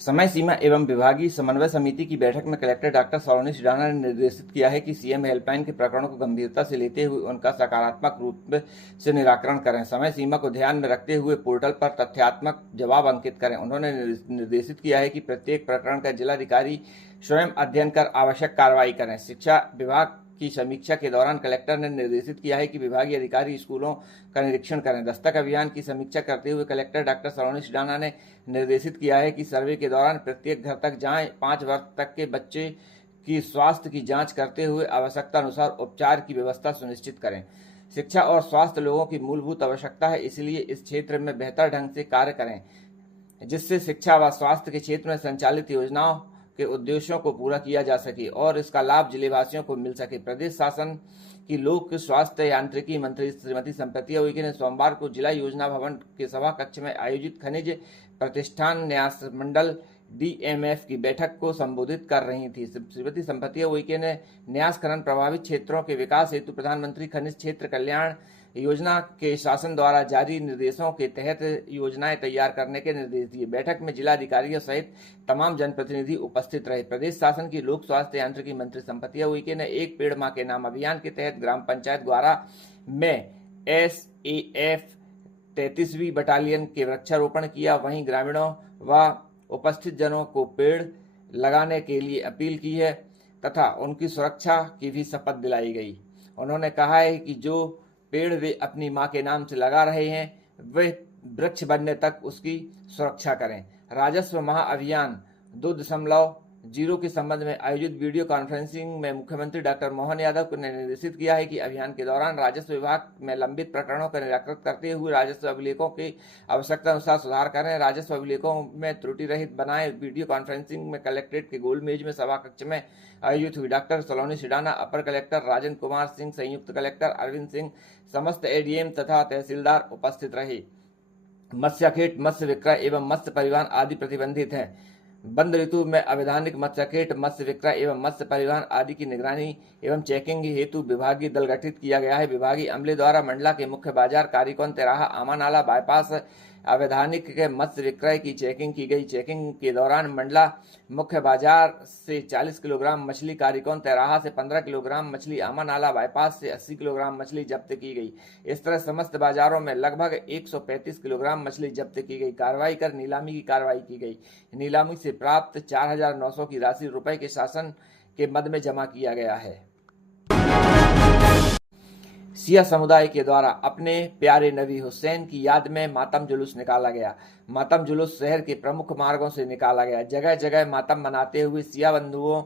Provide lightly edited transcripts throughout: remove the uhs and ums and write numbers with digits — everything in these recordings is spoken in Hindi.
समय सीमा एवं विभागीय समन्वय समिति की बैठक में कलेक्टर डॉक्टर सलोनी सिडाना ने निर्देशित किया है कि सीएम हेल्पलाइन के प्रकरणों को गंभीरता से लेते हुए उनका सकारात्मक रूप से निराकरण करें। समय सीमा को ध्यान में रखते हुए पोर्टल पर तथ्यात्मक जवाब अंकित करें। उन्होंने निर्देशित किया है कि प्रत्येक प्रकरण का जिलाधिकारी स्वयं अध्ययन कर आवश्यक कार्रवाई करें। शिक्षा विभाग की समीक्षा के दौरान कलेक्टर ने निर्देशित किया है कि विभागीय अधिकारी स्कूलों का निरीक्षण करें। दस्तक अभियान की समीक्षा करते हुए कलेक्टर डॉक्टर सलोनी सिडाना ने निर्देशित किया है कि सर्वे के दौरान प्रत्येक घर तक जाएं, 5 वर्ष तक के बच्चे की स्वास्थ्य की जांच करते हुए आवश्यकता अनुसार उपचार की व्यवस्था सुनिश्चित करें। शिक्षा और स्वास्थ्य लोगों की मूलभूत आवश्यकता है, इसलिए इस क्षेत्र में बेहतर ढंग से कार्य करें जिससे शिक्षा व स्वास्थ्य के क्षेत्र में संचालित योजनाओं के उद्देश्यों को पूरा किया जा सके और इसका लाभ जिलेवासियों को मिल सके। प्रदेश शासन की लोक स्वास्थ्य यांत्रिकी मंत्री श्रीमती संपतिया उइके ने सोमवार को जिला योजना भवन के सभा कक्ष में आयोजित खनिज प्रतिष्ठान न्यास मंडल DMF की बैठक को संबोधित कर रही थी। श्रीमती संपतिया उइके ने न्यास खनन प्रभावित क्षेत्रों के विकास हेतु प्रधानमंत्री खनिज क्षेत्र कल्याण योजना के शासन द्वारा जारी निर्देशों के तहत योजनाएं तैयार करने के निर्देश दिए। बैठक में जिलाधिकारियों सहित तमाम जनप्रतिनिधि उपस्थित रहे। प्रदेश शासन की लोक स्वास्थ्य यांत्रिकी मंत्री संपतिया उइके ने एक पेड़ मां के नाम अभियान के तहत ग्राम पंचायत द्वारा में SAF 33वीं बटालियन के वृक्षारोपण किया। वहीं ग्रामीणों व उपस्थित जनों को पेड़ लगाने के लिए अपील की है तथा उनकी सुरक्षा की भी शपथ दिलाई गई। उन्होंने कहा है कि जो पेड़ वे अपनी मां के नाम से लगा रहे हैं वे वृक्ष बनने तक उसकी सुरक्षा करें। राजस्व महाअभियान 2.0 के संबंध में आयोजित वीडियो कॉन्फ्रेंसिंग में मुख्यमंत्री डॉक्टर मोहन यादव ने निर्देशित किया है कि अभियान के दौरान राजस्व विभाग में लंबित प्रकरणों का निराकरण करते हुए राजस्व अभिलेखों की आवश्यकता अनुसार सुधार करें। राजस्व अभिलेखों में त्रुटि रहित बनाए। वीडियो कॉन्फ्रेंसिंग में कलेक्ट्रेट के गोलमेज में सभा कक्ष में आयोजित हुई। डॉक्टर सलोनी सिडाना, अपर कलेक्टर राजेंद्र कुमार सिंह, संयुक्त कलेक्टर अरविंद सिंह, समस्त ADM तथा तहसीलदार उपस्थित रहे। मत्स्याखेट, मत्स्य विक्रय एवं मत्स्य परिवहन आदि प्रतिबंधित हैं। बंद ऋतु में अवैधानिक मत्स्याखेट, मत्स्य विक्रय एवं मत्स्य परिवहन आदि की निगरानी एवं चेकिंग हेतु विभागीय दल गठित किया गया है। विभागीय अमले द्वारा मंडला के मुख्य बाजार कारीकोन तिराहा आमा नाला बाईपास अवैधानिक के मत्स्य विक्रय की चेकिंग की गई। चेकिंग के दौरान मंडला मुख्य बाजार से 40 किलोग्राम मछली, कारीकोन तिराहा से 15 किलोग्राम मछली, आमा नाला बाईपास से 80 किलोग्राम मछली जब्त की गई। इस तरह समस्त बाजारों में लगभग 135 किलोग्राम मछली जब्त की गई। कार्रवाई कर नीलामी की कार्रवाई की गई। नीलामी से प्राप्त 4,900 की राशि रुपए के शासन के मद में जमा किया गया है। सिया समुदाय के द्वारा अपने प्यारे नबी हुसैन की याद में मातम जुलूस निकाला गया। मातम जुलूस शहर के प्रमुख मार्गों से निकाला गया। जगह जगह मातम मनाते हुए सिया बंधुओं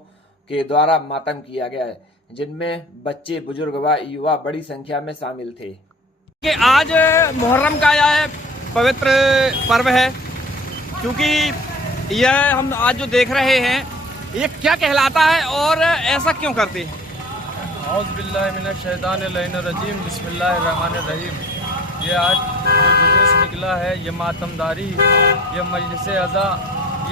के द्वारा मातम किया गया, जिनमें बच्चे, बुजुर्ग व युवा बड़ी संख्या में शामिल थे। कि आज मुहर्रम का यह पवित्र पर्व है, क्योंकि यह हम आज जो देख रहे हैं ये क्या कहलाता है और ऐसा क्यों करते हैं? औज़ुबिल्लाहिमिनश्शैतानिर्रजीम, बिस्मिल्लाहिर्रहमानिर्रहीम। ये आज जो जुलूस निकला है, ये मातमदारी, ये मजलिस अज़ा,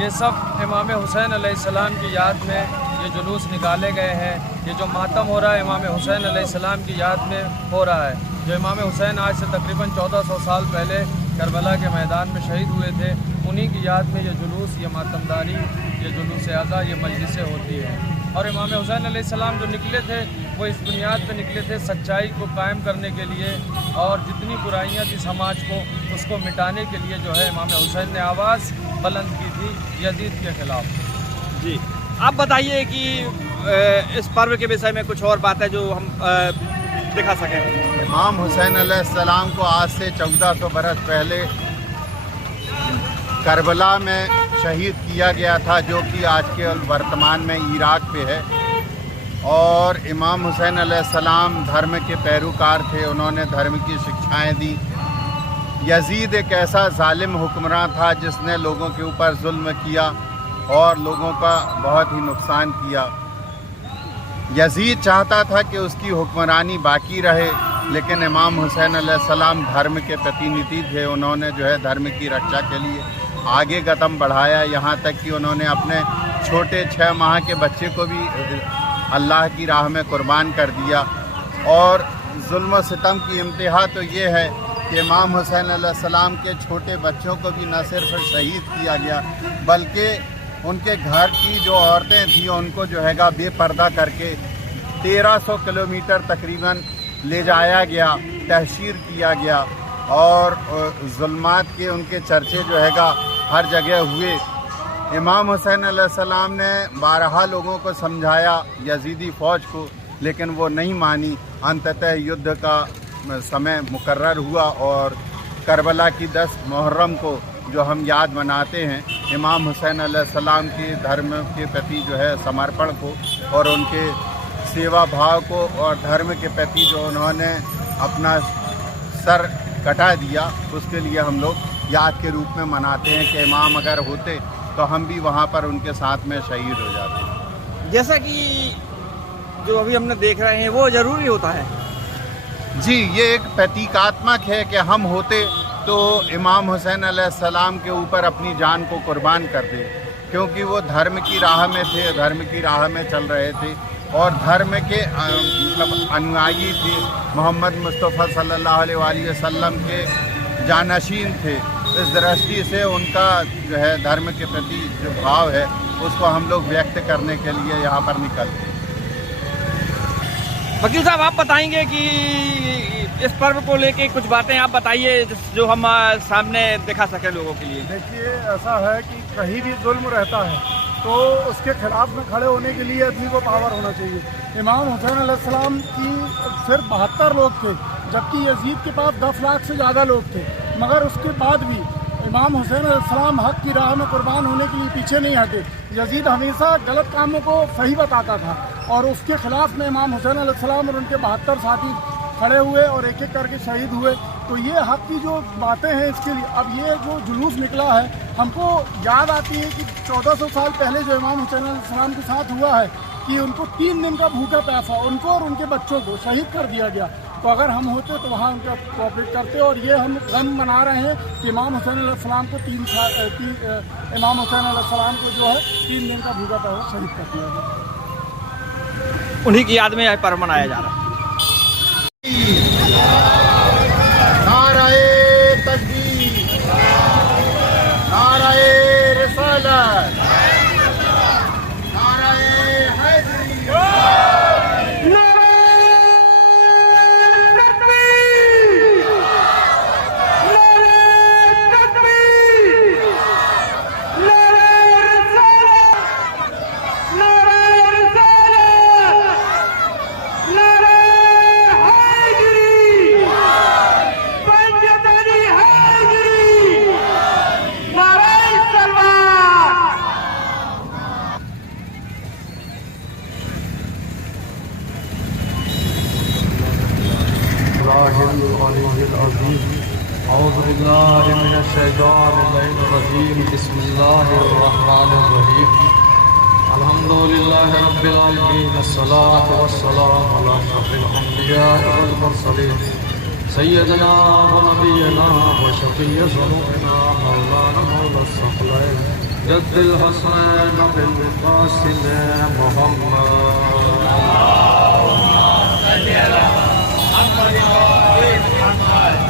ये सब इमाम हुसैन अलैहिस्सलाम की याद में ये जुलूस निकाले गए हैं। ये जो मातम हो रहा है इमाम हुसैन अलैहिस्सलाम की याद में हो रहा है। जो इमाम हुसैन आज से तकरीबन 1400 साल पहले करबला के मैदान में शहीद हुए थे, उन्हीं की याद में ये जुलूस, ये मातमदारी, ये जुलूस अज़ा, ये मजलिसें होती हैं। और इमाम हुसैन अलैहिस्सलाम जो निकले थे वो इस बुनियाद पे निकले थे सच्चाई को कायम करने के लिए, और जितनी बुराइयां थी समाज को उसको मिटाने के लिए जो है इमाम हुसैन ने आवाज़ बुलंद की थी यजीद के खिलाफ। जी, आप बताइए कि इस पर्व के विषय में कुछ और बात है जो हम दिखा सकें। इमाम हुसैन अलैहिस्सलाम को आज से 1400 बरस पहले करबला में शहीद किया गया था, जो कि आज के वर्तमान में इराक पे है। और इमाम हुसैन अलैहिस्सलाम धर्म के पैरोकार थे, उन्होंने धर्म की शिक्षाएं दी। यजीद एक ऐसा जालिम हुक्मरान था जिसने लोगों के ऊपर जुल्म किया और लोगों का बहुत ही नुकसान किया। यजीद चाहता था कि उसकी हुक्मरानी बाकी रहे, लेकिन इमाम हुसैन अलैहिस्सलाम धर्म के प्रतिनिधि थे। उन्होंने जो है धर्म की रक्षा के लिए आगे कदम बढ़ाया, यहाँ तक कि उन्होंने अपने छोटे 6 माह के बच्चे को भी अल्लाह की राह में कुर्बान कर दिया। और जुल्म सितम की इंतहा तो ये है कि इमाम हुसैन अलैहिस्सलाम के छोटे बच्चों को भी न सिर्फ शहीद किया गया बल्कि उनके घर की जो औरतें थीं उनको जो हैगा बेपर्दा करके 1300 किलोमीटर तकरीबन ले जाया गया, तहशीर किया गया और जुल्मात के उनके चर्चे जो हैगा हर जगह हुए। इमाम हुसैन अलैहिस्सलाम ने 12 लोगों को समझाया यजीदी फ़ौज को, लेकिन वो नहीं मानी। अंततः युद्ध का समय मुकर्रर हुआ और करबला की 10 मुहर्रम को जो हम याद मनाते हैं इमाम हुसैन अलैहिस्सलाम के धर्म के प्रति जो है समर्पण को और उनके सेवा भाव को और धर्म के प्रति जो उन्होंने अपना सर कटा दिया, उसके लिए हम लोग याद के रूप में मनाते हैं कि इमाम अगर होते तो हम भी वहाँ पर उनके साथ में शहीद हो जाते। जैसा कि जो अभी हमने देख रहे हैं वो ज़रूरी होता है जी, ये एक प्रतीकात्मक है कि हम होते तो इमाम हुसैन अलैहिस्सलाम के ऊपर अपनी जान को कुर्बान कर दे, क्योंकि वो धर्म की राह में थे, धर्म की राह में चल रहे थे और धर्म के मतलब अनुयायी थे। मोहम्मद मुस्तफ़ा सल्लल्लाहु अलैहि वसल्लम के जानशीन थे। इस दृष्टि से उनका जो है धर्म के प्रति जो भाव है उसको हम लोग व्यक्त करने के लिए यहाँ पर निकलते हैं। वकील साहब, आप बताएंगे कि इस पर्व को लेके कुछ बातें आप बताइए जो हम सामने दिखा सके लोगों के लिए। देखिए, ऐसा है कि कहीं भी जुल्म रहता है तो उसके खिलाफ में खड़े होने के लिए आदमी को पावर होना चाहिए। इमाम हुसैन अलैहिस्सलाम की सिर्फ 72 लोग थे, जबकि यजीद के पास 10 लाख से ज़्यादा लोग थे, मगर उसके बाद भी इमाम हुसैन अलैहिस्सलाम हक की राह में कुर्बान होने के लिए पीछे नहीं हटे। यजीद हमेशा गलत कामों को सही बताता था और उसके खिलाफ में इमाम हुसैन अलैहिस्सलाम और उनके 72 साथी खड़े हुए और एक एक करके शहीद हुए। तो ये हक की जो बातें हैं इसके लिए अब ये जो जुलूस निकला है, हमको याद आती है कि 1400 साल पहले जो इमाम हुसैन अलैहिस्सलाम के साथ हुआ है कि उनको 3 दिन का भूखा प्यासा उनको और उनके बच्चों को शहीद कर दिया गया। तो अगर हम होते तो वहाँ उनका कोऑपरेट करते और ये हम गम मना रहे हैं कि इमाम हुसैन अलैहिस्सलाम को इमाम हुसैन अलैहिस्सलाम को जो है 3 दिन का भूखा प्यासा शहीद कर दिया गया। उन्हीं की याद में यह पर्व मनाया जा रहा है। नाराए तकबीर, नाराए रिसालत, नाराए हैदरी। बिस्मिल्लाहिर्रहमानिर्रहीम। अल्हम्दुलिल्लाहि रब्बिल आलमीन, अस्सलातु वस्सलामु अला अशरफिल अंबिया वल मुरसलीन, सय्यदना व नबियना व शफीय ज़ुनूबिना मौलाना मौला सफ़लैन जद्दिल हसन बिल क़ासिम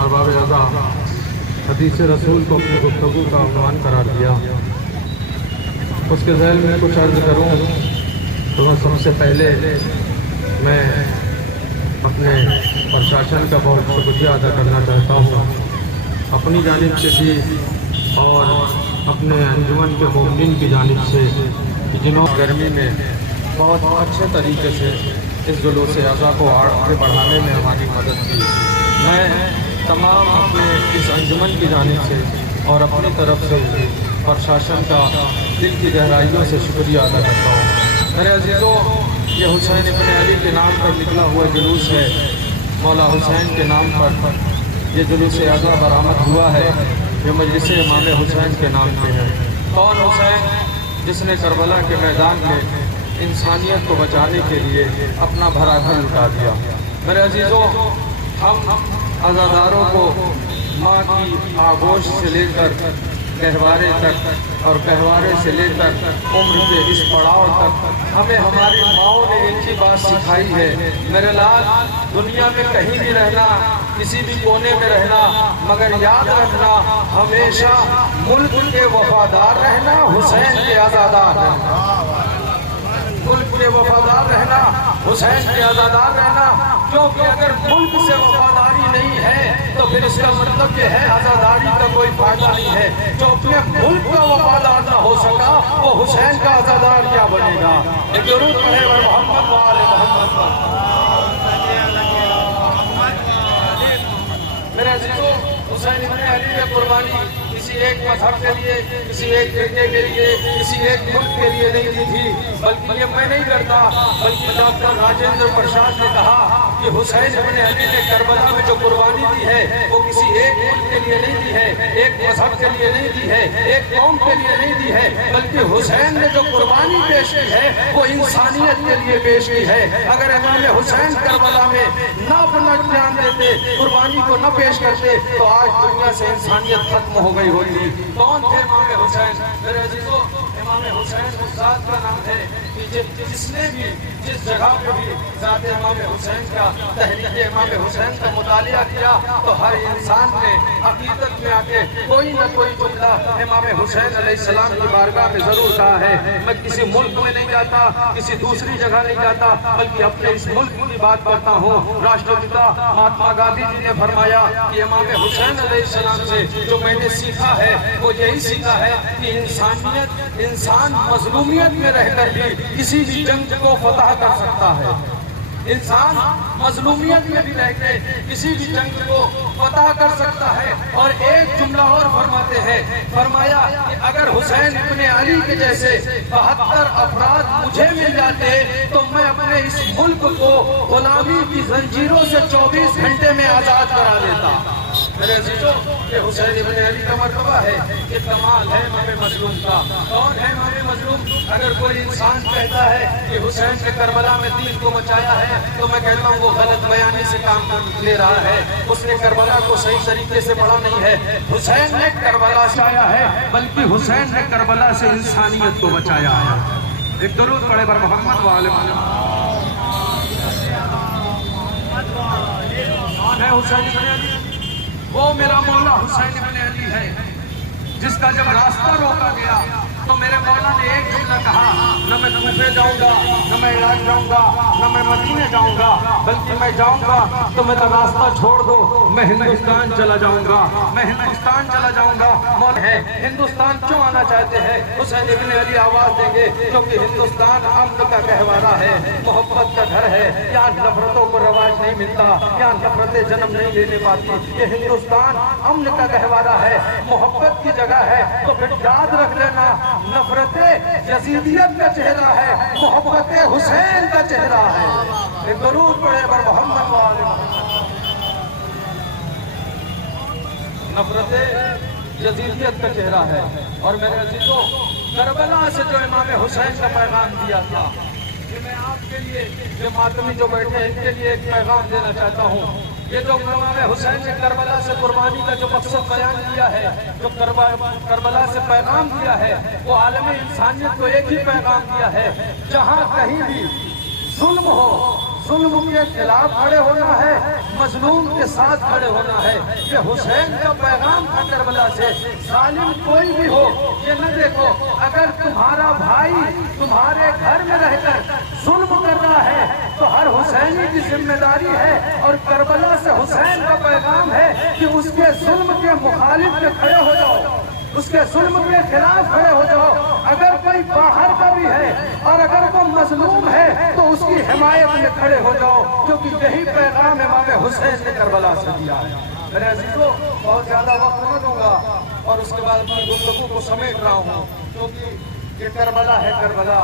अरबाब रज़ा हदीस रसूल को अपनी गुफ्तगू का आह्वान करार दिया। उसके ज़हन में कुछ अर्ज़ करूँ तो सबसे पहले मैं अपने प्रशासन का बहुत शुक्रिया अदा करना चाहता हूँ, अपनी जानिब से भी और अपने अंजुमन के मोमिन की जानिब से, जिन्होंने गर्मी में बहुत अच्छे तरीके से इस जुलूस अज़ा को आगे बढ़ाने में हमारी मदद की। मैं तमाम अपने इस अंजुमन की जानिब से और अपनी तरफ से प्रशासन का दिल की गहराइयों से शुक्रिया अदा करता हूँ। मेरे अजीज़ों, ये हुसैन इब्न अली के नाम पर निकला हुआ जुलूस है। मौला हुसैन के नाम पर ये जुलूस अज़ा बरामद हुआ है। ये मजलिस इमाम हुसैन के नाम पे है। कौन हुसैन जिसने करबला के मैदान में इंसानियत को बचाने के लिए अपना भरा घर लुटा दिया। मेरे अजीज़ों, हम अज़ादारों को माँ की आगोश से लेकर गहवारे तक और गहवारे से लेकर उम्र के इस पड़ाव तक हमें हमारी माँओं ने एक ही बात सिखाई है, मेरे लाल, दुनिया में कहीं भी रहना, किसी भी कोने में रहना, मगर याद रखना हमेशा मुल्क के वफादार रहना, हुसैन के आज़ादार रहना। मुल्क के वफादार रहना, हुसैन के आज़ादार रहना, क्योंकि अगर मुल्क से वफादारी नहीं है तो फिर इसका मतलब ये है आज़ादारी का कोई फायदा नहीं है। जो अपने मुल्क का वफादार ना हो सका वो हुसैन का आज़ादार क्या बनेगा। एक जरूर कहे मोहम्मद वाले मोहम्मद। मेरे अजीज़ों, हुसैन इब्न अली की कुर्बानी किसी एक मजहब के लिए, किसी एक बेटे के लिए, किसी एक मुल्क के लिए नहीं दी थी, बल्कि ये मैं नहीं करता, बल्कि डॉक्टर राजेंद्र प्रसाद ने कहा कि हुसैन इब्न अली ने करबला में जो कुर्बानी दी है वो किसी एक मुल्क के लिए नहीं दी है, एक मजहब के लिए नहीं दी है, एक कौम के लिए नहीं दी है, बल्कि हुसैन ने जो कुर्बानी पेश की है वो इंसानियत के लिए पेश की है। अगर इमाम हुसैन करबला में न अपना ध्यान देते, कुर्बानी को न पेश करते तो आज दुनिया से इंसानियत खत्म हो गई होती। कौन थे इमाम हुसैन? मेरे अजीजों, इमाम हुसैन उस जात का नाम है कि जिसने भी जिस जगह पे भी ज़ात इमाम हुसैन का तहरीक इमाम हुसैन का मुतालिया किया तो हर इंसान ने हकीकत में आके कोई न कोई जुमला इमाम हुसैन अलैहिस्सलाम की बारगाह में जरूर कहा है। मैं किसी मुल्क में नहीं जाता, किसी दूसरी जगह नहीं जाता, बल्कि अपने इस मुल्क की बात करता हूँ। राष्ट्रपिता महात्मा गांधी जी ने फरमाया कि इमाम हुसैन अलैहिस्सलाम से जो मैंने सीखा है वो यही सीखा है कि इंसान मजलूमियत में रहकर भी किसी भी जंग को फतह कर सकता है। इंसान मजलूमियत में भी रहकर किसी भी जंग को फतह कर सकता है। और एक जुमला और फरमाते हैं, फरमाया कि अगर हुसैन इब्न अली के जैसे 72 अफराद मुझे मिल जाते तो मैं अपने इस मुल्क को गुलामी की जंजीरों से 24 घंटे में आजाद करा देता। मेरे अजीजों, ये हुसैन इब्न अली का मर्तबा है, ये कमाल है इमाम मजलूम का। कौन है इमाम मजलूम? अगर कोई इंसान कहता है कि हुसैन ने करबला में दीन को बचाया है तो मैं कहता हूँ वो गलत बयानी से काम ले रहा है। उसने करबला को सही तरीके से पढ़ा नहीं है। हुसैन ने करबला से आया है, बल्कि हुसैन ने करबला से इंसानियत को बचाया है। एक दरूद पढ़े बर मोहम्मद वाले हुसैन इब्न अली, वो मेरा मौला हुसैन इब्न अली है जिसका जब रास्ता रोका गया तो मेरे मौला ने एक जुमला कहा, न मैं कूफे जाऊंगा, न मैं इराक जाऊंगा, न मैं मदीने जाऊंगा, बल्कि मैं जाऊंगा तो मेरा रास्ता छोड़ दो, मैं हिंदुस्तान चला जाऊंगा, मैं हिंदुस्तान चला जाऊंगा। मौला है हिंदुस्तान क्यों आना चाहते हैं? हुसैन इब्न अली आवाज देंगे क्योंकि हिंदुस्तान अमन का गहवारा है, मोहब्बत का घर है, यहाँ नफरतों को रवाज नहीं मिलता, यहाँ नफरतें जन्म नहीं लेने पाती। ये हिंदुस्तान अमन का गहवारा है, मोहब्बत की जगह है। तो फिर याद रख लेना, नफरतें यजीदियत का चेहरा है, मोहब्बत हुसैन का चेहरा है। एक दरूद पढ़े बर मोहम्मद वाले। नफरतें यजीदियत का चेहरा है। और मेरे अजीजों, करबला से जो इमाम हुसैन का पैगाम दिया था, ये मैं आपके लिए, जो मातमी जो बैठे हैं इनके लिए एक पैगाम देना चाहता हूँ। ये जो इमाम हुसैन ने करबला से कुर्बानी का जो मकसद बयान किया है, जो करबला से पैगाम दिया है, वो आलम इंसानियत को एक ही पैगाम दिया है, जहाँ कहीं भी जुल्म हो, जुल्म के खिलाफ खड़े होना है, मजलूम के साथ खड़े होना है। ये हुसैन का पैगाम था करबला से। जालिम कोई भी हो, ये न देखो अगर तुम्हारा भाई तुम्हारे घर में रहकर जुल्म कर रहा है तो हर हुसैनी की जिम्मेदारी है। और करबला से हुसैन का पैगाम है कि उसके जुल्म के मुखालिफ में खड़े हो जाओ, उसके जुल्म के खिलाफ खड़े हो जाओ। अगर कोई बाहर का भी है और अगर वो मजलूम है तो उसकी हिमायत में खड़े हो जाओ, क्योंकि यही पैगाम इमाम हुसैन ने करबला से दिया है। मेरे अजीजों, बहुत ज्यादा वक्त न दूंगा और उसके बाद मैं गुफ्तगू को समेट रहा हूँ, क्योंकि ये करबला है। करबला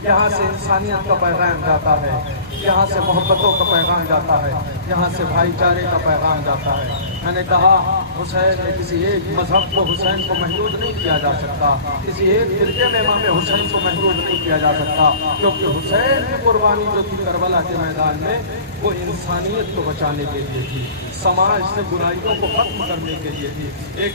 यहाँ से इंसानियत का पैगाम जाता है, यहाँ से मोहब्बतों का पैगाम जाता है, यहाँ से भाईचारे का पैगाम जाता है। मैंने कहा हुसैन ने किसी एक मजहब को हुसैन को महदूद नहीं किया जा सकता, किसी एक फिरके में इमाम हुसैन को महदूद नहीं किया जा सकता, क्योंकि हुसैन की कुर्बानी जो थी करबला के मैदान में वो इंसानियत को बचाने के लिए थी, समाज से बुराइयों को खत्म करने के लिए थी। एक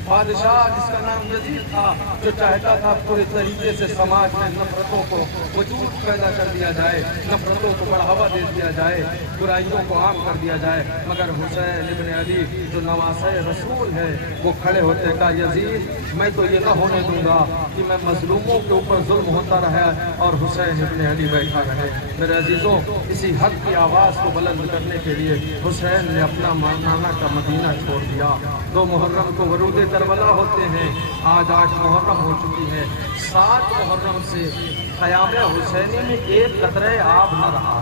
बादशाह जिसका नाम यजीद था, जो चाहता था पूरे तरीके से समाज में नफरतों को वजूद पैदा कर दिया जाए, नफरतों को बढ़ावा दे दिया जाए, बुराइयों को आम कर दिया जाए, मगर हुसैन इब्न अली जो नवासे रसूल है वो खड़े होते का यजीद मैं तो ये ना होने दूंगा कि मैं मजलूमों के ऊपर जुल्म होता रहे और हुसैन इब्न अली बैठा रहे। मेरे अजीजों, इसी हक की आवाज़ को बुलंद करने के लिए हुसैन ने अपना नाना का मदीना छोड़ दिया। 2 मुहर्रम को वरूद करबला होते हैं, आज 8 मुहर्रम हो चुकी है। 7 मुहर्रम से क़याम हुसैनी में एक कतरे आब न रहा।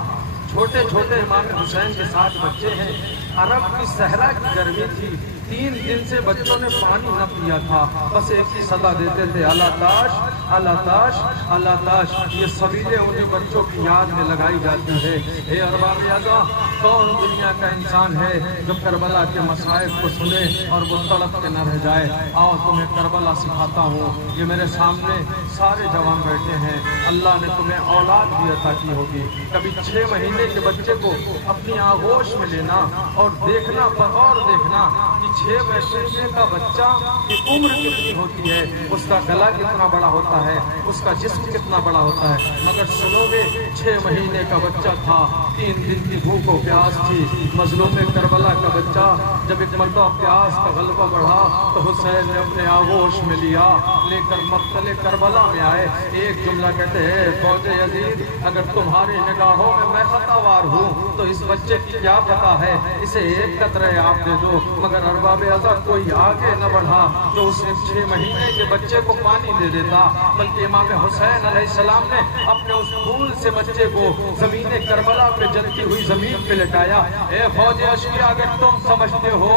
छोटे छोटे इमाम हुसैन के 7 बच्चे हैं। अरब की सहरा की गर्मी थी, 3 दिन से बच्चों ने पानी न पिया था, बस एक ही सदा देते थे, अल्लाह ताश अल्लाह ताश अल्लाह ताश। ये सबीले उन्हीं बच्चों की याद में लगाई जाती है। हे अरबाब यादा, कौन दुनिया का इंसान है जो करबला के मसाइब को सुने और वो तड़प के न रह जाए। आओ तुम्हें करबला सिखाता हूँ। ये मेरे सामने सारे जवान बैठे हैं। अल्लाह ने तुम्हें औलाद भी अता की होगी। कभी 6 महीने के बच्चे को अपनी आगोश में लेना और देखना, बगौर देखना कि 6 महीने का बच्चा की उम्र कितनी होती है, उसका गला कितना बड़ा होता है, उसका जिस्म कितना बड़ा होता है। मगर सुनोगे, 6 महीने का बच्चा था, 3 दिन की भूख और प्यास थी। मजलूम करबला का बच्चा जब एक मरतबा प्यास का गलबा बढ़ा तो हुसैन ने अपने आगोश में लिया, लेकर मक्तले करबला में आए। एक जुमला कहते हैं, फौजे यजीद, अगर तुम्हारी निगाहों में मैं खतावार हूँ तो इस बच्चे की क्या पता है, इसे एक कतरे आप दे दो। मगर अरबाब अज़ा कोई आगे न बढ़ा तो उसने 6 महीने के बच्चे को पानी दे देता, बल्कि इमाम हुसैन अलैहिस्सलाम ने अपने उस फूल से बच्चे को जमीन करबला पे जलती हुई जमीन पे लिटाया। ए फौज अशकिया, अगर तुम समझते हो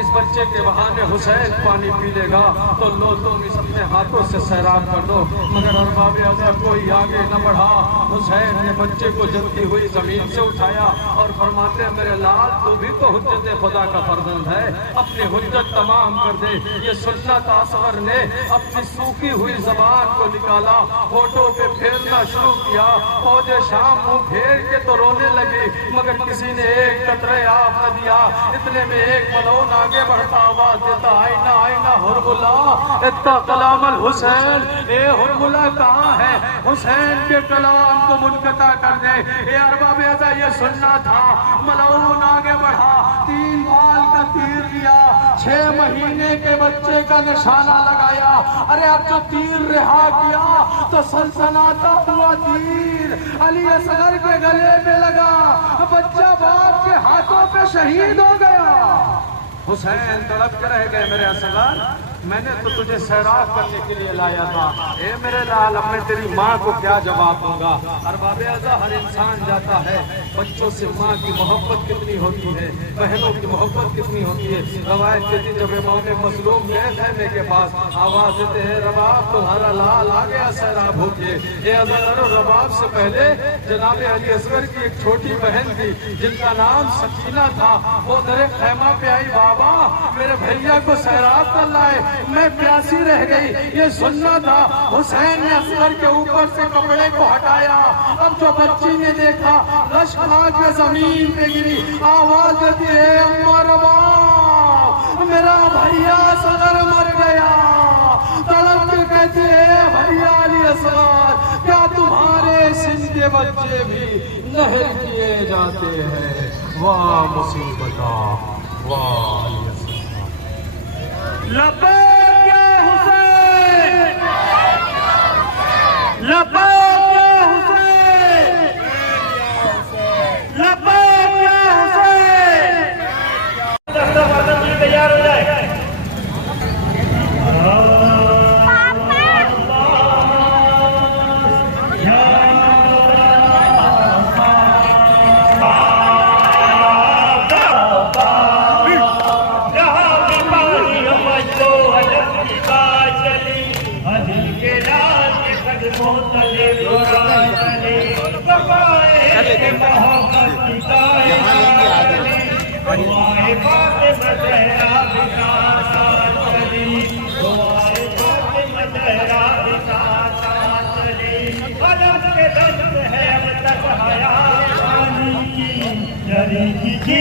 इस बच्चे के बहाने हुसैन पानी पी लेगा तो लो तुम इस अपने हाथों से सैराब कर दो। मगर अरबाब अज़ा कोई आगे न बढ़ा। हुसैन ने बच्चे को जलती हुई जमीन से उठाया और फरमाते, मेरे लाल तू भी तो हुज्जत खुदा का फर्जंद है, अपनी हुज्जत तमाम कर दे। ये सुन्नत असगर ने अपनी सूखी हुई जबान को निकाला, होठों पे फेरना शुरू किया। फौजे शाम मुंह फेर के तो रोने लगे, मगर किसी ने एक कतरे आप न दिया। इतने में एक मलौन आगे बढ़ता आवाज देता, आईना आईना हुरमुला इत्ता कलामल हुसैन। ए हुरमुला कहाँ है, हुसैन के कलाम को मुनक़ता कर दे। ए अरबाब अज़ा, ये सुनना था। मलौन आगे बढ़ा, 3 बाल का तीर लिया, 6 महीने के बच्चे का निशाना लगाया। अरे अब जो तीर रिहा किया तो सनसनाता हुआ तीर अली असगर के गले में लगा, बच्चा बाप के हाथों पे शहीद हो गया। हुसैन तड़प के रह गए, मेरे असगर मैंने तो तुझे सैराब करने के लिए लाया था। ए मेरे लाल, अब मैं तेरी माँ को क्या जवाब दूंगा। अरबाब अज़ा, हर इंसान जाता है, बच्चों से माँ की मोहब्बत कितनी होती है, बहनों की मोहब्बत कितनी होती है। रवायत कहती, जब इमाम मजलूम गए खैमे के पास, आवाज देते हैं, रबाब तुम्हारा लाल आ गया सैराब होके। ये रबाब से पहले जनाब अली असगर की एक छोटी बहन थी जिनका नाम सकीना था, वो दरे खैमा पे आई, बाबा मेरे भैया को सैराब कर लाए, मैं प्यासी रह गई। ये सुनना था। हुसैन ने असगर के ऊपर से कपड़े को हटाया। अब जो बच्ची ने देखा, रश खा के जमीन पे गिरी, आवाज देती है, अम्मा रबाब मेरा भैया असगर मर गया। तड़प के कहते हैं, भैया अली असगर, क्या तुम्हारे सिंध के बच्चे भी नहर किए जाते हैं? वाह मुसीबत, वाह लब्बैक या हुसैन, लब्बैक या हुसैन, लब्बैक या हुसैन। तैयार हो जाए। हरि की जी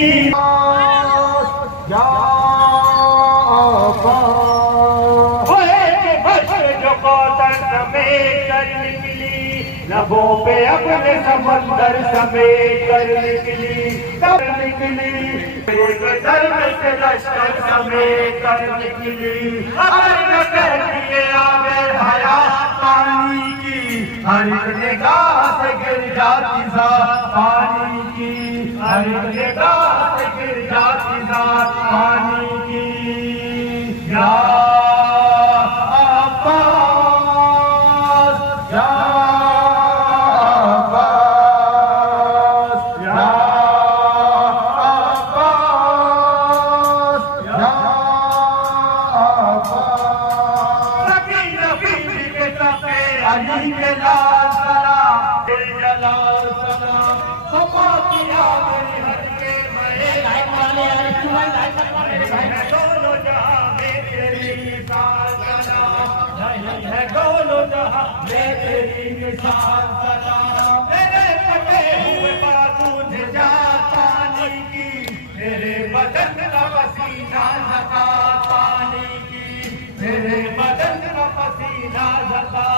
जो कौतल समेत कर निकली लबों पे अपने समंदर समेत कर निकली तब निकली धर्म से लश्कर समेत कर निकली हर कर दिए आवे भया पानी की हर निगाह से गिर जाती सा पानी की हर निगाह से गिर जाती सा पानी की अली के लाल सलाम जलाल सलाम सपा किया मेरी हर के मैं दोनों जहां में तेरी मिसाल सलाम है दोनों जहां में तेरी मिसाल सलाम मेरे पटे हुए बाजू निजात पानी की मेरे बदन का पसीना झका पानी की मेरे बदन का पसीना झका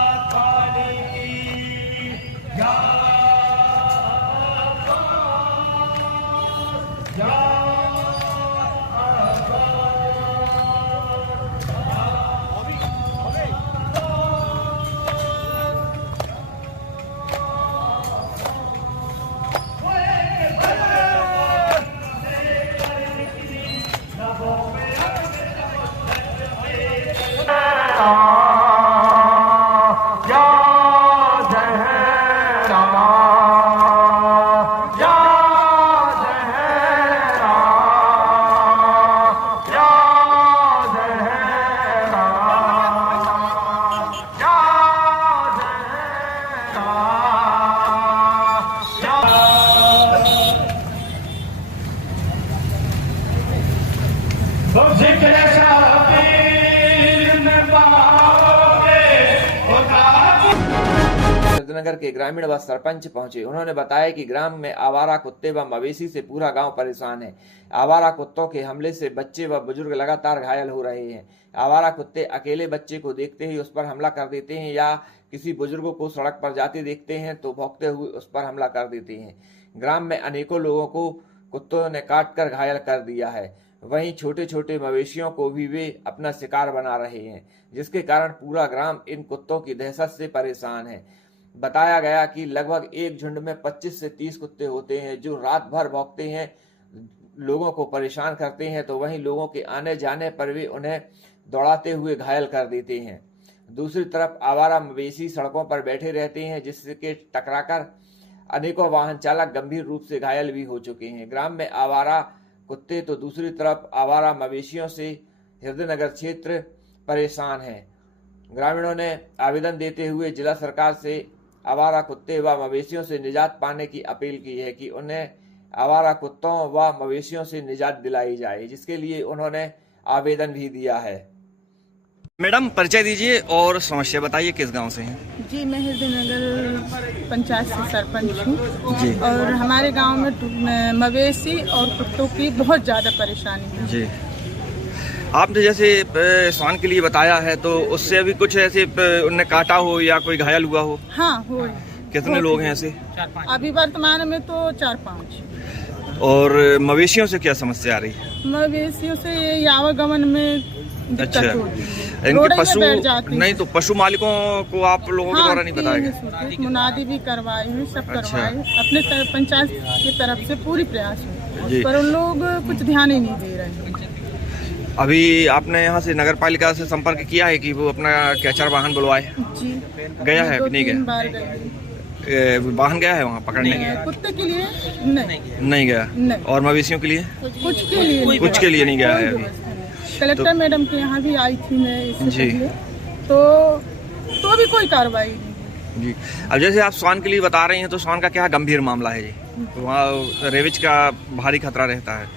नगर के ग्रामीण व सरपंच पहुंचे। उन्होंने बताया कि ग्राम में आवारा कुत्ते व मवेशी से पूरा गांव परेशान है। आवारा कुत्तों के हमले से बच्चे व बुजुर्ग लगातार घायल हो रहे हैं। आवारा कुत्ते अकेले बच्चे को देखते ही उस पर हमला कर देते हैं या किसी बुजुर्ग को सड़क पर जाते देखते हैं तो भौंकते हुए उस पर हमला कर देते हैं। ग्राम में अनेकों लोगों को कुत्तों ने काट कर घायल कर दिया है। वहीं छोटे छोटे मवेशियों को भी वे अपना शिकार बना रहे हैं, जिसके कारण पूरा ग्राम इन कुत्तों की दहशत से परेशान है। बताया गया कि लगभग एक झुंड में 25 से 30 कुत्ते होते हैं जो रात भर भौंकते हैं, लोगों को परेशान करते हैं, तो वहीं लोगों के आने जाने पर भी उन्हें दौड़ाते हुए घायल कर देते हैं। दूसरी तरफ आवारा मवेशी सड़कों पर बैठे रहते हैं, जिसके टकराकर अनेकों वाहन चालक गंभीर रूप से घायल भी हो चुके हैं। ग्राम में आवारा कुत्ते तो दूसरी तरफ आवारा मवेशियों से हृदयनगर क्षेत्र परेशान है। ग्रामीणों ने आवेदन देते हुए जिला सरकार से आवारा कुत्ते व मवेशियों से निजात पाने की अपील की है कि उन्हें आवारा कुत्तों व मवेशियों से निजात दिलाई जाए, जिसके लिए उन्होंने आवेदन भी दिया है। मैडम परिचय दीजिए और समस्या बताइए, किस गांव से हैं? जी, मैं हृदयनगर पंचायत से सरपंच हूँ जी। और हमारे गांव में मवेशी और कुत्तों की बहुत ज़्यादा परेशानी है। जी, आपने जैसे स्वान के लिए बताया है, तो उससे अभी कुछ ऐसे उन्हें काटा हो या कोई घायल हुआ हो? हाँ, हो। कितने लोग हैं ऐसे? अभी वर्तमान में तो 4-5। और मवेशियों से क्या समस्या आ रही है? मवेशियों से ये आवागमन में दिक्कत होती है। इनके पशु नहीं तो पशु मालिकों को आप लोगों के द्वारा नहीं बताया गया? मुनादी भी करवाए हैं, सब करवाए, अपने पंचायत की तरफ से पूरी प्रयास है, पर उन लोग कुछ ध्यान ही नहीं दे रहे हैं। अभी आपने यहाँ से नगर पालिका से संपर्क किया है कि वो अपना कैचर वाहन बुलवाए? जी, गया है? नहीं गया? वाहन गया है वहाँ पकड़ने के लिए? कुत्ते के लिए नहीं गया। नहीं। और मवेशियों के लिए? कुछ के लिए नहीं गया है अभी। कलेक्टर मैडम के यहाँ भी आई थी मैं इससे पहले, तो भी कोई कार्रवाई नहीं। जी, अब जैसे आप स्वान के लिए बता रही हैं, तो स्वान का क्या गंभीर मामला है जी? वहाँ रेबिज का भारी खतरा रहता है,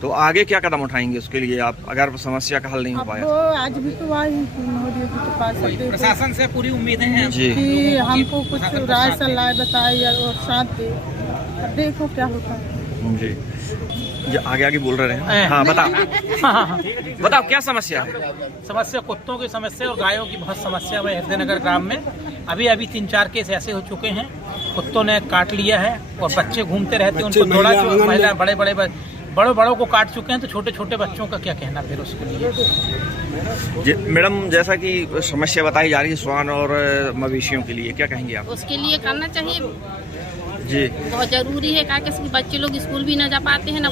तो आगे क्या कदम उठाएंगे उसके लिए आप, अगर समस्या का हल नहीं हो पाया? आज भी तो आई महोदय के पास, प्रशासन से पूरी उम्मीदें हैं जी कि हमको कुछ राय सलाह बताए और साथ दे। अब देखो क्या होता है। जी, आगे आगे बोल रहे हैं। हाँ बताओ। बताओ क्या समस्या है? समस्या कुत्तों की समस्या और गायों की बहुत समस्या है हृदयनगर ग्राम में। अभी 3-4 केस ऐसे हो चुके हैं, कुत्तों ने काट लिया है और बच्चे घूमते रहते हैं, उनको दौड़ा, महिला बड़ों को काट चुके हैं, तो छोटे छोटे बच्चों का क्या कहना फिर उसके लिए। मैडम, जैसा कि समस्या बताई जा रही है श्वान और मवेशियों के लिए, क्या कहेंगे आप? उसके लिए करना चाहिए जी, बहुत जरूरी है, क्या कि बच्चे लोग स्कूल भी न जा पाते हैं, न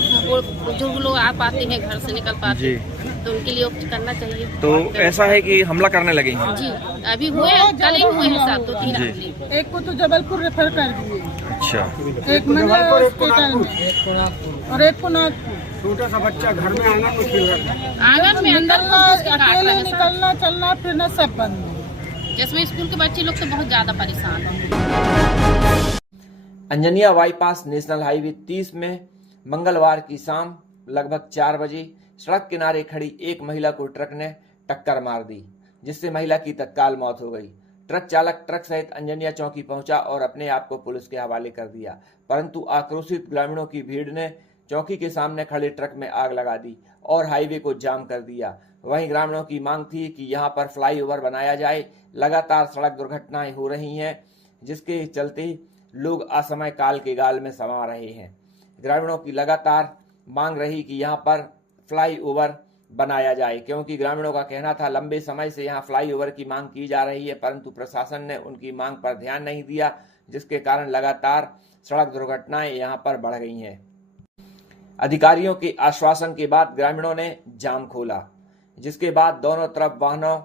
बुजुर्ग लोग आ पाते हैं, घर से निकल पाते हैं, तो उनके लिए कुछ करना चाहिए। तो ऐसा है कि हमला करने लगे हैं? जी, अभी हुए, कल ही हुए हैं 7-3 हमले। एक को तो जबलपुर रेफर कर दिए। अच्छा। एक मंडल हॉस्पिटल में और एक को नागपुर। छोटा सा बच्चा घर में आंगन में खेल रहा था, आंगन में अकेले निकलना चलना फिरना सब बंद। जिसमें स्कूल के बच्चे लोग तो बहुत ज्यादा परेशान हैं। अंजनिया बाईपास नेशनल हाईवे 30 में मंगलवार की शाम लगभग 4 बजे सड़क किनारे खड़ी एक महिला को ट्रक ने टक्कर मार दी, जिससे महिला की तत्काल मौत हो गई। ट्रक चालक ट्रक सहित अंजनिया चौकी पहुंचा और अपने आप को पुलिस के हवाले कर दिया, परंतु आक्रोशित ग्रामीणों की भीड़ ने चौकी के सामने खड़े ट्रक में आग लगा दी और हाईवे को जाम कर दिया। वहीं ग्रामीणों की मांग थी कि यहां पर फ्लाईओवर बनाया जाए। लगातार सड़क दुर्घटनाएं हो रही हैं, जिसके चलते लोग असमय काल के गाल में समा रहे हैं। ग्रामीणों की लगातार मांग रही कि यहां पर फ्लाईओवर बनाया जाए, क्योंकि ग्रामीणों का कहना था लंबे समय से यहां फ्लाईओवर की मांग की जा रही है, परंतु प्रशासन ने उनकी मांग पर ध्यान नहीं दिया, जिसके कारण लगातार सड़क दुर्घटनाएं यहां पर बढ़ गई हैं। अधिकारियों के आश्वासन के बाद ग्रामीणों ने जाम खोला, जिसके बाद दोनों तरफ वाहनों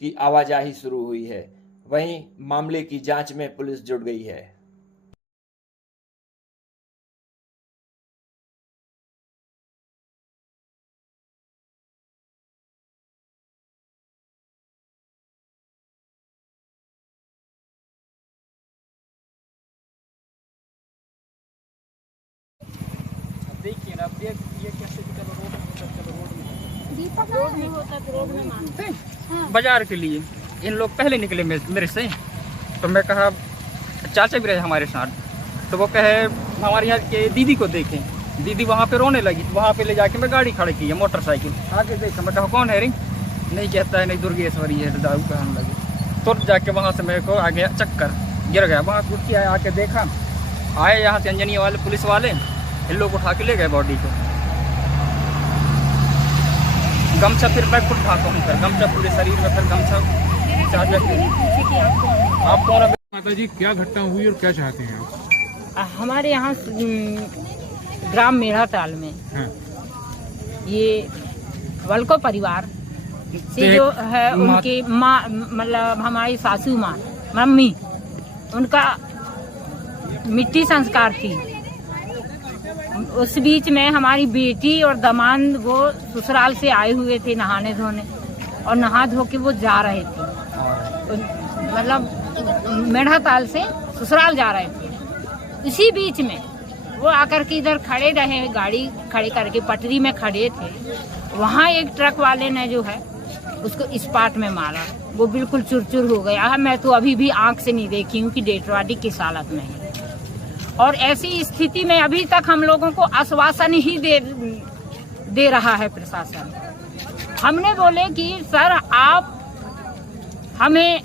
की आवाजाही शुरू हुई है। वहीं मामले की जांच में पुलिस जुट गई है। देखिए ना, अब ये कैसे रोड में होता तो रोड में मांगते हैं। बाजार के लिए इन लोग पहले निकले मेरे से, तो मैं कहा चाचा भी रहे हमारे साथ, तो वो कहे हमारे यहाँ के दीदी को देखें। दीदी वहाँ पे रोने लगी, वहाँ पे ले जाके मैं गाड़ी खड़ी की है, मोटरसाइकिल आगे देखा। मैं कहा कौन है रे? नहीं कहता है, नहीं दुर्गेश्वरी है, दारू कहने लगे। तो जाके वहाँ से मेरे को आ गया चक्कर, गिर गया। वहाँ कुछ आया, आके देखा, आए यहाँ से अंजनिया वाले पुलिस वाले, इन लोग उठा के ले गए बॉडी को। गमछा फिर मैं खुद भागता हूँ, फिर गमछा पूरे शरीर में, फिर गमछा आप कौन? माता जी, क्या घटना हुई और क्या चाहते हैं आप? हमारे यहाँ ग्राम मेढ़ाताल में ये वल्को परिवार से जो है, उनकी माँ, मतलब हमारी सासू माँ, मम्मी, उनका मिट्टी संस्कार थी। उस बीच में हमारी बेटी और दामाद वो ससुराल से आए हुए थे नहाने धोने, और नहा धो के वो जा रहे थे, मतलब मेढ़ाताल से ससुराल जा रहे थे। इसी बीच में वो आकर के इधर खड़े रहे, गाड़ी खड़े करके पटरी में खड़े थे। वहाँ एक ट्रक वाले ने जो है उसको स्पॉट में मारा, वो बिल्कुल चुरचुर हो गया। मैं तो अभी भी आंख से नहीं देखी हूँ कि डेड बॉडी किस हालत में है। और ऐसी स्थिति में अभी तक हम लोगों को आश्वासन ही दे रहा है प्रशासन। हमने बोले कि सर आप हमें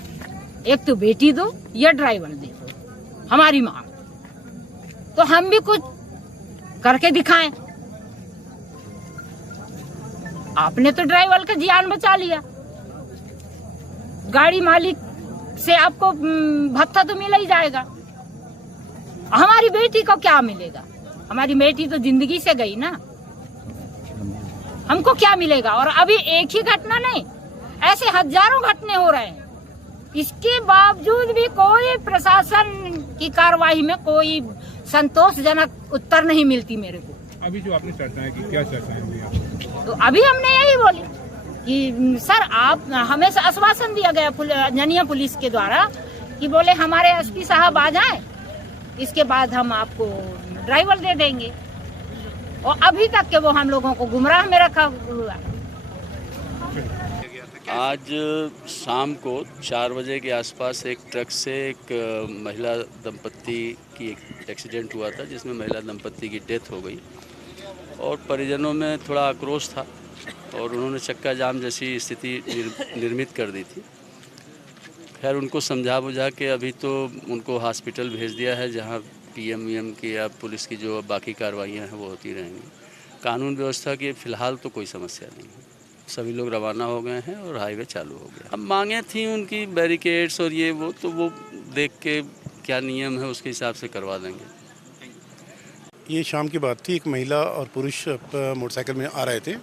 एक तो बेटी दो या ड्राइवर दे दो, हमारी मांग, तो हम भी कुछ करके दिखाएं। आपने तो ड्राइवर का जान बचा लिया, गाड़ी मालिक से आपको भत्ता तो मिल ही जाएगा, हमारी बेटी को क्या मिलेगा? हमारी बेटी तो जिंदगी से गई ना, हमको क्या मिलेगा? और अभी एक ही घटना नहीं, ऐसे हजारों घटने हो रहे हैं। इसके बावजूद भी कोई प्रशासन की कार्रवाई में कोई संतोषजनक उत्तर नहीं मिलती मेरे को। अभी जो आपने चर्चाएं की, क्या चर्चाएं हुई आपको? तो अभी हमने यही बोली कि सर आप, हमें आश्वासन दिया गया अंजनिया पुलिस के द्वारा कि बोले हमारे एसपी साहब आ जाएं, इसके बाद हम आपको ड्राइवर दे देंगे। और अभी तक के वो हम लोगों को गुमराह में रखा हुआ। आज शाम को 4 बजे के आसपास एक ट्रक से एक महिला दंपत्ति की एक एक्सीडेंट हुआ था जिसमें महिला दंपत्ति की डेथ हो गई और परिजनों में थोड़ा आक्रोश था और उन्होंने चक्का जाम जैसी स्थिति निर्मित कर दी थी। खैर उनको समझा बुझा के अभी तो उनको हॉस्पिटल भेज दिया है, जहां पीएम की या पुलिस की जो बाकी कार्रवाइयाँ हैं वो होती रहेंगी। कानून व्यवस्था की फ़िलहाल तो कोई समस्या नहीं है, सभी लोग रवाना हो गए हैं और हाईवे चालू हो गया। अब मांगें थी उनकी बैरिकेड्स और ये वो, तो वो देख के क्या नियम है उसके हिसाब से करवा देंगे। ये शाम की बात थी, एक महिला और पुरुष मोटरसाइकिल में आ रहे थे,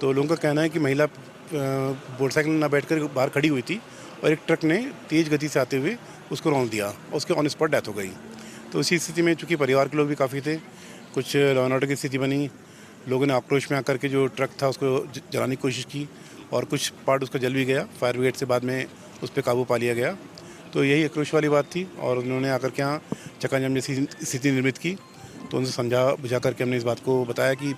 तो लोगों का कहना है कि महिला मोटरसाइकिल में ना बैठकर बाहर खड़ी हुई थी और एक ट्रक ने तेज़ गति से आते हुए उसको रौंद दिया, उसके ऑन स्पॉट डेथ हो गई। तो इसी स्थिति में चूँकि परिवार के लोग भी काफ़ी थे, कुछ लॉ एंड ऑर्डर की स्थिति बनी, लोगों ने आक्रोश में आकर के जो ट्रक था उसको जलाने की कोशिश की और कुछ पार्ट उसका जल भी गया। फायर ब्रिगेड से बाद में उस पर काबू पा लिया गया। तो यही आक्रोश वाली बात थी और उन्होंने आकर के यहाँ चक्काजाम जैसी स्थिति निर्मित की। तो उनसे समझा बुझा करके हमने इस बात को बताया कि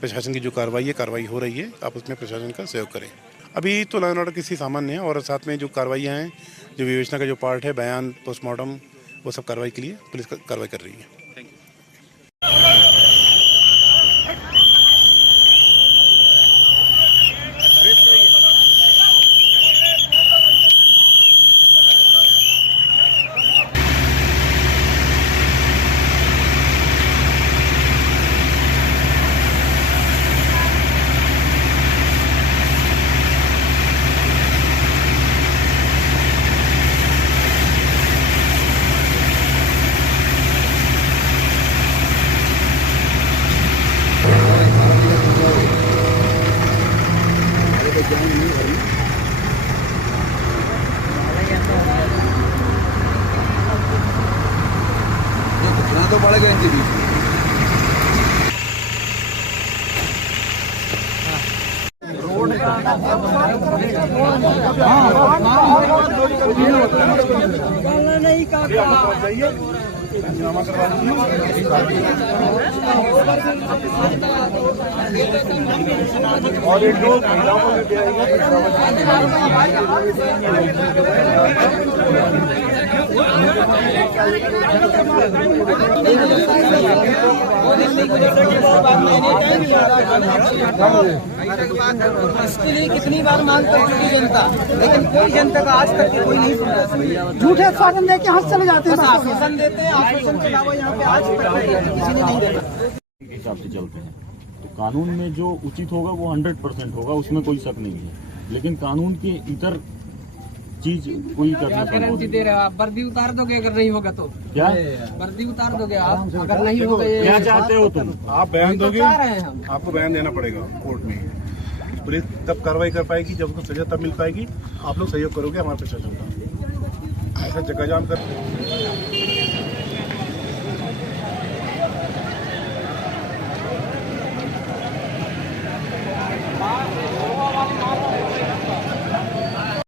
प्रशासन की जो कार्रवाई हो रही है, आप उसमें प्रशासन का सहयोग करें। अभी तो लॉ एंड ऑर्डर किसी सामान्य है और साथ में जो कार्रवाइयाँ हैं, जो विवेचना का जो पार्ट है, बयान, पोस्टमार्टम, वो सब कार्रवाई के लिए पुलिस कार्रवाई कर रही है। तो पड़ गए इनके बीच और एक दो महिलाओं को भी इसके लिए कितनी बार मांग कर चुकी जनता, लेकिन कोई जनता का आज तक कोई नहीं सुन रहा। झूठे आश्वासन दे के हाथ चले जाते हैं, आश्वासन देते हैं, आश्वासन के अलावा यहाँ पे आज तक किसी ने नहीं देखा। हिसाब से चलते हैं तो कानून में जो उचित होगा वो 100% होगा, उसमें कोई शक नहीं है। लेकिन कानून के इतर चीज कोई करना गारंटी दे रहे हो आप? वर्दी उतार दोगे अगर नहीं होगा तो? क्या वर्दी उतार दोगे आप अगर नहीं होगा? क्या चाहते हो तुम? आप बयान दोगे, हम आपको बयान देना पड़ेगा कोर्ट में। पुलिस तब कार्रवाई कर पाएगी जब उसको सजा तब मिल पाएगी। आप लोग सहयोग करोगे हमारे प्रशासन का। ऐसा चक्काजाम कर